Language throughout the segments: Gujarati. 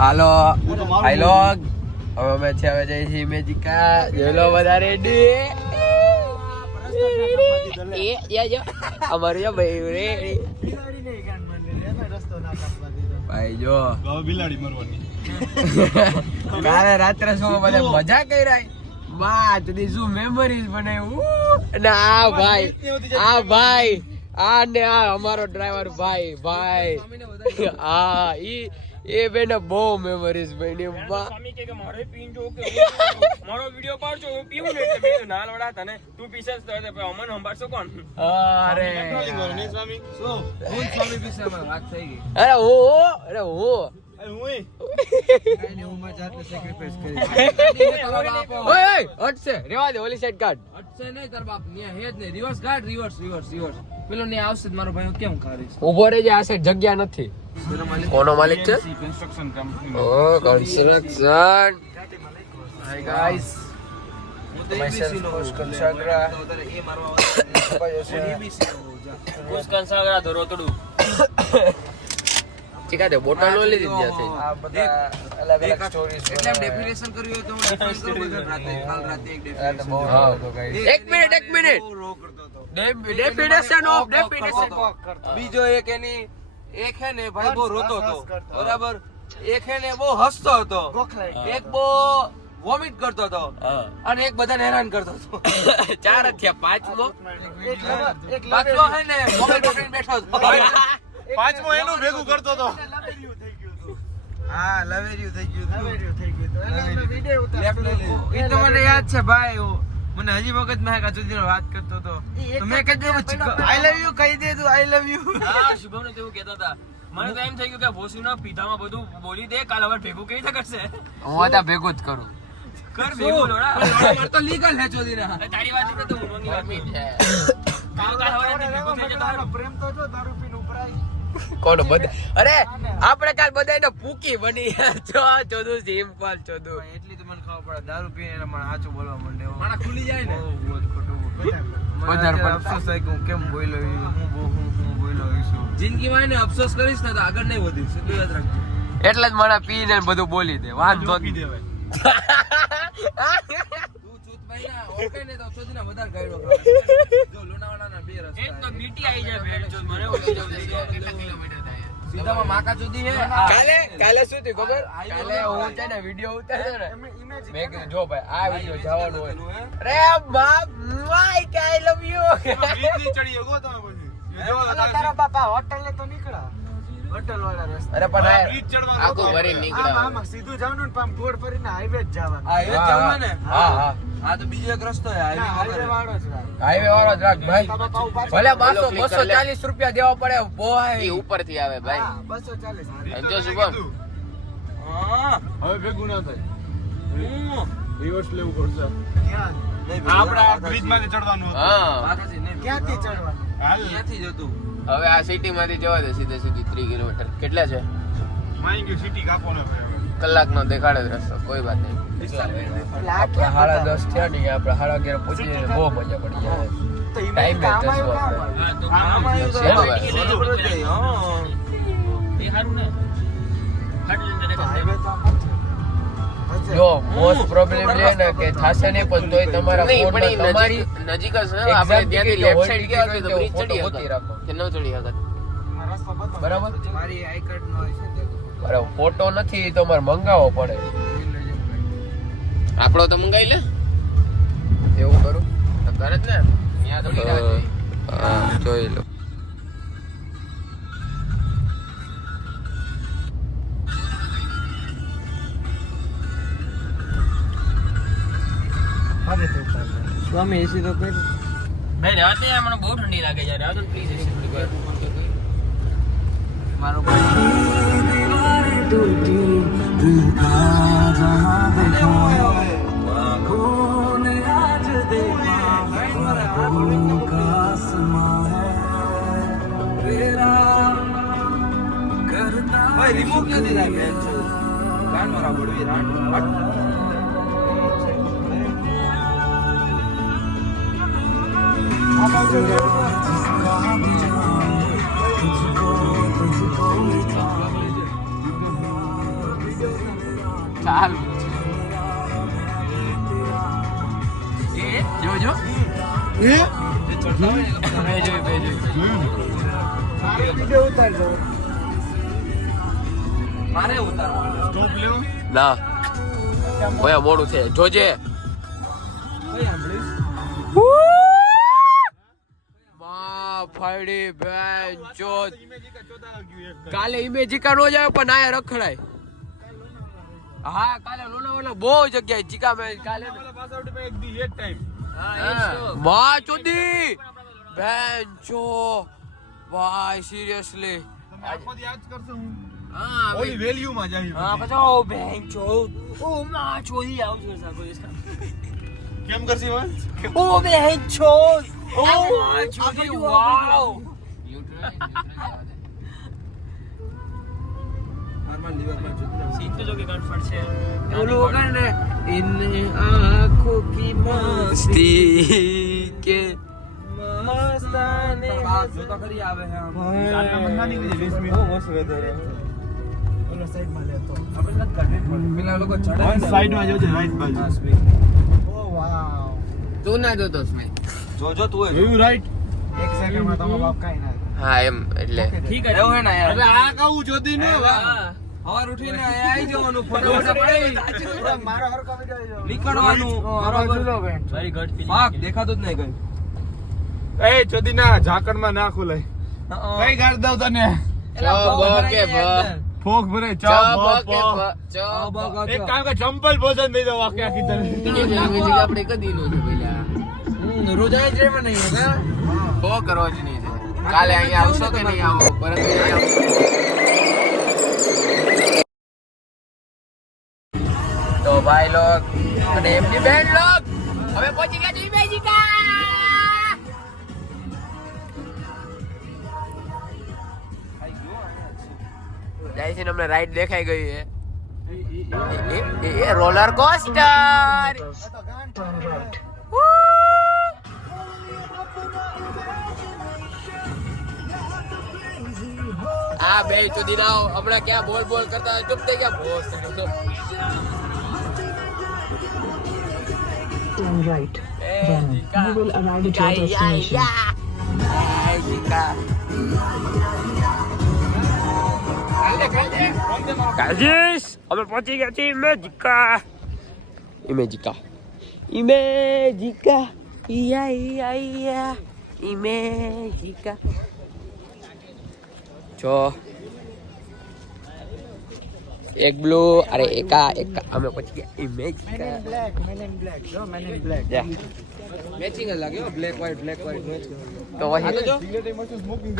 હાલો હાલો હવે અમે છે હવે જઈએ છીએ મેજિકા જોઈ લો બધા રેડી અમારું ભાઈ ભાઈ જો બિલાડી મરવાની કાલે રાત્રે શું બધા મજા કરી રહી માં જુદી શું મેમરીઝ બનાવ્યું ને આ ભાઈ આ ને આ અમારો ડ્રાઈવર ભાઈ હા એ બેને બહુ મેમરીઝ બની સ્વામી કે મારે પીન જો કે મારો વિડિયો પાડજો હું પીવું ને એટલે મેં ના લડા તને તું પીસેસ તો અમન સંભાળશો કોણ અરે સ્વામી શું હું સ્વામી વિશે વાત થઈ ગઈ અરે હું કઈ હું જાતને સેક્રિફાઈસ કરી ઓય હટશે રેવા દે ઓલી સાઈડ કાઢ અટસે નહીં તાર બાપ ને હે જ નહીં રિવર્સ ગાડ રિવર્સ પેલો ને આવશે મારો ભાઈ કેમ ખારીશ ઉભો રહેજે આ સાઈડ જગ્યા નથી કોનો માલિક છે કન્સ્ટ્રક્શન કંપની ઓ કન્સ્ટ્રક્શન હાય ગાઈસ કુસકનસાગરા ધરોતડું ચીકા દે બોટલ નો લીધી છે આ બધા અલગ અલગ સ્ટોરીઝ એટલે ડેફિનેશન કરવી હોય તો હું ડિફરન્સ કરું રાતે કાલ રાતે એક ડેફિનેશન એક મિનિટ ડેફિનેશન ઓફ ડેફિનેશન બીજો એક એની એક હે ને ભાઈ બહુ રોતો હતો બરાબર એક હે ને બહુ હસતો હતો એક બહુ વોમિટ કરતો હતો અને એક બધાને હેરાન કરતો હતો ચાર જ થયા પાંચમો પાછો હે ને મોબાઈલ પકડીને બેઠો હતો પાંચમો એનું ભેગું કરતો તો હા લવેરિયું થઈ ગયું એ તો મને યાદ છે ભાઈ મને હજી વખત મેં કાચુદીનો વાત કરતો હતો તો મેં કીધું આઈ લવ યુ કહી દે તું આઈ લવ યુ હા શુભમ ને તેવું કહેતા હતા મને તો એમ થઈ ગયું કે ભોસુના પીધામાં બધું બોલી દે કાલ હવે ભેગું કેવી રીતે કરશે હું આ ભેગું જ કરું કર ભેગું લોડા માર તો લીગલ હે ચોદીના તારી વાત તો ઉનોની વાત કાલ હવે ભેગું થઈ જતો પ્રેમ તો જો દારૂ પીને ઉપરાય કોણ બધા અરે આપણે કાલ બધાને પૂકી બની ચોદું સિમ્પલ ચોદું એટલી તો મને ખબર પડે દારૂ પીને એને મને સાચું બોલવા માંડે માણા ખુલી જાય ને બહુ ખોટું વધારે મને અફસોસ થાય કે હું કેમ બોલ્યો હું બોલ્યો છું જિંદગીમાં એને અફસોસ કરીશ ને તો આગળ નહીં વધીશ એટલું યાદ રાખજો એટલે જ મારા પીને બધું બોલી દે વાંધો પી દેવાય તું ચૂત ભાઈ ના ઓકે ને તો ચોદીના વધારે ગાયડો જો લોનાવાડાના બે રસ્તા એક તો બીટી આવી જાય ભેડ જો મને ઓછી જવું કેટલા કિલોમીટર થાય સીધામાં માકા ચોદી હે કાલે શું થયું ખબર કાલે હું છે ને વિડિયો ઉતાર્યો ને મેં કીધું જો ભાઈ આ વિડિયો જવાનું હોય અરે બાપ માય આઈ લવ યુ બીજી ચડી ગયો તમે પછી જો તારા બાપા હોટલ ને તો નીકળા હોટલ વાળા રસ્તા અરે પણ બ્રિજ ચડવાનું આખું ભરી નીકળ્યા આમાં સીધું જવાનું ને પામ ગોળ ફરીને હાઈવે જ જવાનું હાઈવે જ જવાનું ને હા હા તો બીજો એક રસ્તો હે હાઈવે વાળો જ હાઈવે વાળો જ રાખ ભાઈ ભલે 240 રૂપિયા દેવા પડે બોય એ ઉપરથી આવે ભાઈ 240 જો શુભમ હવે ભેગું ના થાય રિવર્સ લેવું પડશે આપડા બ્રિજ માંથી ચડવાનું હતું હા ક્યાંથી ચડવાનું હાલ ક્યાંથી જતું હવે આ સિટી માંથી જવા દે સીધે સીધી 3 કિલોમીટર કેટલા છે માઈ ગયું સિટી કાપો ને કલાકનો દેખાડે જ રસ્તો કોઈ વાત નહીં આપણે 10:30 થયા ને આપણે 11:30 પહોંચીને બહુ મજા પડી જાય ટાઈમ મેચ જશું એ હારું ને જો મોસ્ટ પ્રોબ્લેમ લે ને કે થાશે ને પણ તોય તમારા નહીં ફોન પણ એ તમારી નજીક જ છે આપણે ત્યાંથી લેફ્ટ સાઈડ ગયા હોય તો બ્રિજ ચડી ગોતી હતા રાખો કે ન ચડી હતા બરાબર મારી આઈ કાર્ડ નો હશે ને બરાબર ફોટો નથી તો મારે મંગાવવો પડે આપણો તો મંગાઈ લે એવું કરું તો ઘર જ ને અહીંયા થોડી ના જોઈએ હા જોઈ લો સ્વામી એસી તો કરી ભાઈ રાતે મને બહુ ઠંડી લાગે છે રાતે પ્લીઝ એસી થોડી વાર મારો ભાઈ રિમૂવ ક્યાંથી થાય બેન છો ગાન મારા બોડવી રાણ ચાલુ છે જો જો મારે ઉતારવાનું સ્ટોપ લ્યો. ના ઓય મોડું છે જોજે માં ફાડી બેન ચોદ કાલે ઇમેજિકા નો જાય પણ આયા રખડાય હા કાલે લોનાવાલા બહુ જગ્યાએ ચીકા મેં કાલે માં ચોદી બેન ચો ભાઈ સિરિયસલી ઓલી વેલ્યુ માં જાય. કેમ કરશી હવે? મસ્તી કે જોતા કરી આવે છે આમ. આટલા બંધાની કીધી 20 મિનિટ. આપણે નથી કરવી. પેલા લોકો ચડે હવે સાઈડમાં જોજે, રાઈટ બાજુ. તું ના જોતો સ્મિત જોજો તું એ. જોયું રાઈટ? હા એમ એટલે ઠીક છે એવું હે ને યાર. એટલે આ કહું જોતી ન હવે. સવાર ઉઠીને અહીંયા આવી જવાનું ફટાફટ પડી નીકળવાનું બરોબર. પાક દેખાતું જ નહીં કઈ. એ જોતી ના ઝાકળમાં ના ખોલાય. કઈ ગાડ દઉં તને? ફોક ભરે ચા એક કામ કે ચંપલ ભોજન દઈ દો આખી આખી તને. આપણે કદી નો છે પેલા રોજ આવી જાય મને નહીં બહુ કરો જ નહીં છે કાલે અહીંયા આવશો કે નહીં આવો પરંતુ નહીં આવો તો ભાઈ લોગ અને એમની બેન લોગ હવે પહોંચી ગયા છે ઇમેજિકા જાય છે ને અમને રાઈડ દેખાઈ ગઈ છે એ રોલર કોસ્ટર આ બે સુધી ના હમણાં ક્યાં બોલ બોલ કરતા ચૂપ થઈ ગયા boss Turn right. Then you will arrive at your destination. Guys, અમે પહોંચી ગયા છીએ ઇમેજિકા ઇમેજિકા ઇમેજિકા યા ઇમેજિકા જો એક બ્લુ અરે એકા અમે પહોંચી ગયા ઇમેજિકા મેચિંગ જ લાગે બ્લેક વ્હાઈટ તો વહી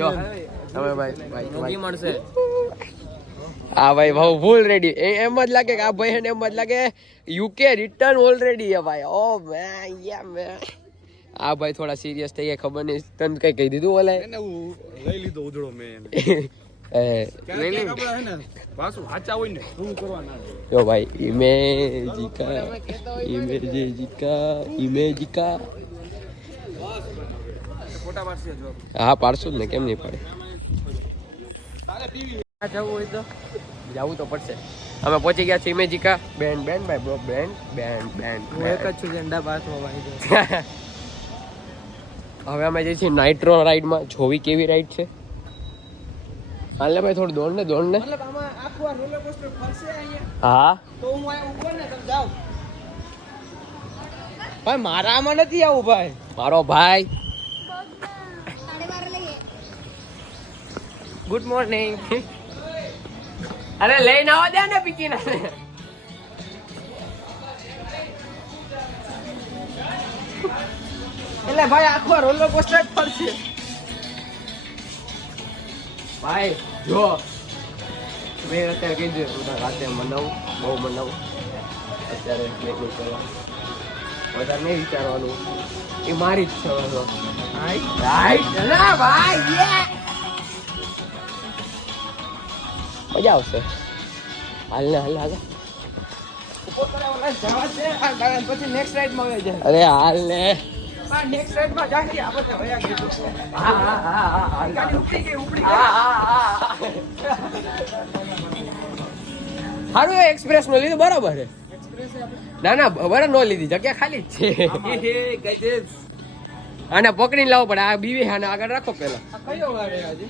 જો તમે ભાઈ મળશે. હા ભાઈ ભાવ ફૂલ રેડી એમ જ લાગે કે આ ભાઈ એમ જ લાગે યુકે રિટર્ન ઓલરેડી હે ભાઈ ઓ મેં યા મેં આ ભાઈ થોડા સિરિયસ થઈ ગયા ખબર નહીં તને કઈ કહી દીધું ઓલે એને હું લઈ લીધો ઉધડો મેં પાછું સાચા હોય ને શું કરવાના જો ભાઈ ઇમેજિકા ફોટા પાડશે જો. હા પાડશું જ ને કેમ નહીં પાડે જવું હોય તો જવું તો પડશે અમે પહોંચી ગયા છીએ ઇમેજિકા બેન ભાઈ બ્રો બેન હું એક જ છું ઝંડા પાછો ભાઈ. હવે અમે જઈએ છીએ નાઇટ્રો રાઈડમાં જોવી કેવી રાઈડ છે હાલ ભાઈ થોડું દોડ ને મતલબ આમાં આખું આ રોલર કોસ્ટર ફરશે અહીંયા હા તો હું અહીંયા ઊભો ને તમે જાઓ. ભાઈ મારામાં નથી આવું ભાઈ. મારો ભાઈ ગુડ મોર્નિંગ અરે લઈને આવો દે ને પીકીને એટલે ભાઈ આખું આ રોલર કોસ્ટર જ ફરશે. ભાઈ જો મેં અત્યારે કીધું રાતે મનાવું બહુ મનાવું અત્યારે નહીં કરવા વધારે નહીં વિચારવાનું એ મારી જ છે રાઈટ ભાઈ મજા આવશે હાલ જવા છે પછી નેક્સ્ટ રાઈડમાં આવી જાય. અરે હાલ ને નેક્સ્ટ રાઈડમાં જાહી આપણે વયા ગયું. હા ગાડી ઉપડી ગઈ. સારું એક્સપ્રેસ નો લીધું બરોબર છે. ના ના બરાબર નો લીધી જગ્યા ખાલી જ છે. આને પકડીને લાવવો પડે. આ બીવે આને આગળ રાખો પેલા. કયો વાર આજે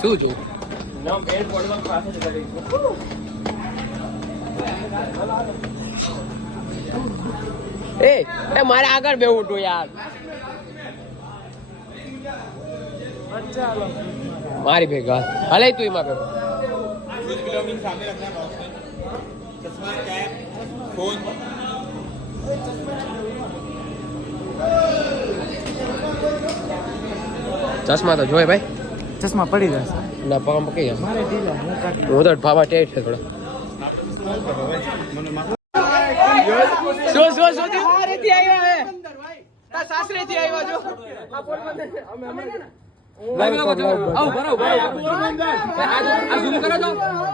શું જોવું એ મારે આગળ બેવું હતું યાર. મારી ભેગા હલે તું એમાં ભેગો. ચશ્મા તો જોય ભાઈ. ચશ્મા પડી જશે. ના પગ પકી જશે. મારે ઢીલા હું કાઢી. હું તો ભાવા ટેટ છે થોડા. શું સાસરેથી આવ્યા હે. તા સાસરેથી આવ્યા જો. આ પોરબંદર અમે લાઈવ લોકો જો. આવ ભરો ભાઈ આ ઝૂમ કરો તો.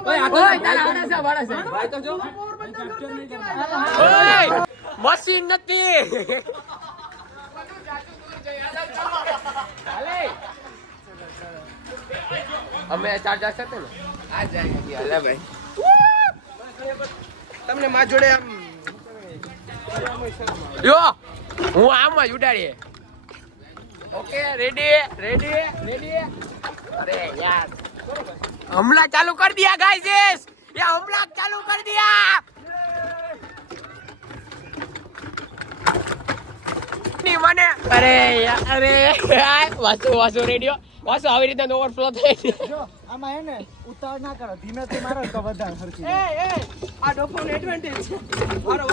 ભાઈ આ તારા આડા છે વાડા છે. ભાઈ તો જો. ઓય મશીન નથી. હાલે અમે ચાર્જર છે ને આ જાય હાલે ભાઈ. તમને માં જોડે આમ યો હું આમ જ ઉડાડીએ. Okay ready ready ready. અરે યાર હમણાં ચાલુ કરી દિયા ગાઈસ. ये હમણાં ચાલુ કરી દિયા. ની મને અરે યાર અરે વાસો રેડિયો વાસો આવી રીતે ઓવરફ્લો થાય છે. જો આમાં હે ને ઉતાવળ ના કરો, ધીમે થી મારો તો વધારે હરખી. આ ડોફોન એડવાન્ટેજ છે. વારો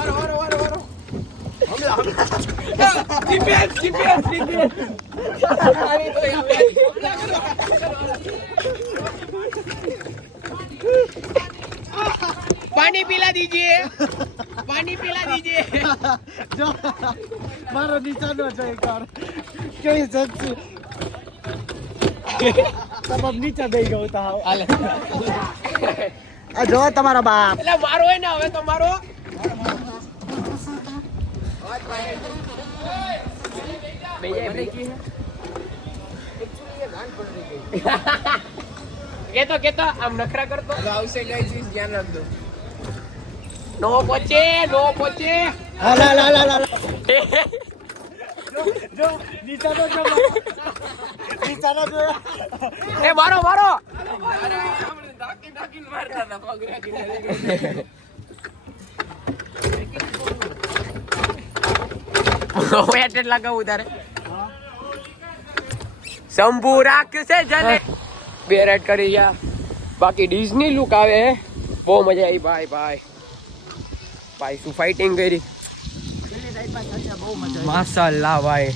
पानी पिला दीजिए. જો મારો નિશાનો છે એકવાર કઈ સચ્ચી તબ નીચે બેહી ગયો તા. હાલે આ જો તમારા બાપ એટલે મારો હોય ને હવે તો મારો. કેતો આમ નખરા કરતો આવશે ગાઈસ ધ્યાન રાખજો. નો પહોંચે. લા જો નિશાનો જો નિશાનો જો એ મારો ડાકીને મારતા હતા પગ રાખીને. એટેટ લગાવું તારે. શંભુ રાખ્યું છે જલે બે રેડ કરી ગયા. બાકી ડિઝની લુક આવે. બહુ મજા આવી ભાઈ શું ફાઇટિંગ કરી. માશાલ્લાહ ભાઈ.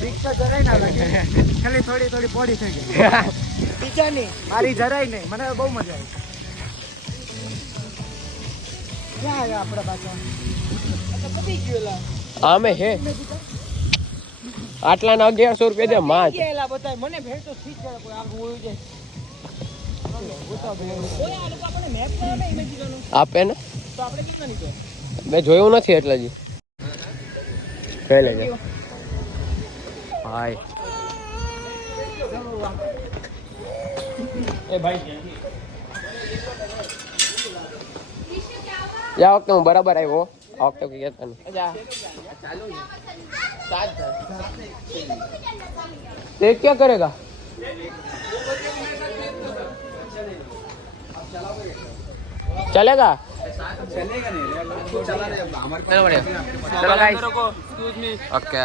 બીક તો જરાય ના લાગે, ખાલી થોડી પોડી થઈ ગઈ. બીજાની મારી જરાય નહીં, મને બહુ મજા આવી. ક્યાં આવ્યા આપણા પાછા? આમે હે આટલા ના 1100 રૂપિયા દે માં. મને ભેટ તો ઠીક છે, કોઈ આગળ હોય જાય. આપે ને તો આપણે કેટલા નીકળે? મેં જોયું નથી એટલે જ કઈ લેજે ભાઈ. એ ભાઈ યા વખતે હું બરાબર આવ્યો. આ વખતે કઈ કહેતા નહીં. તે ક્યાં કરેગા? चलेगा चलो गाइस ओके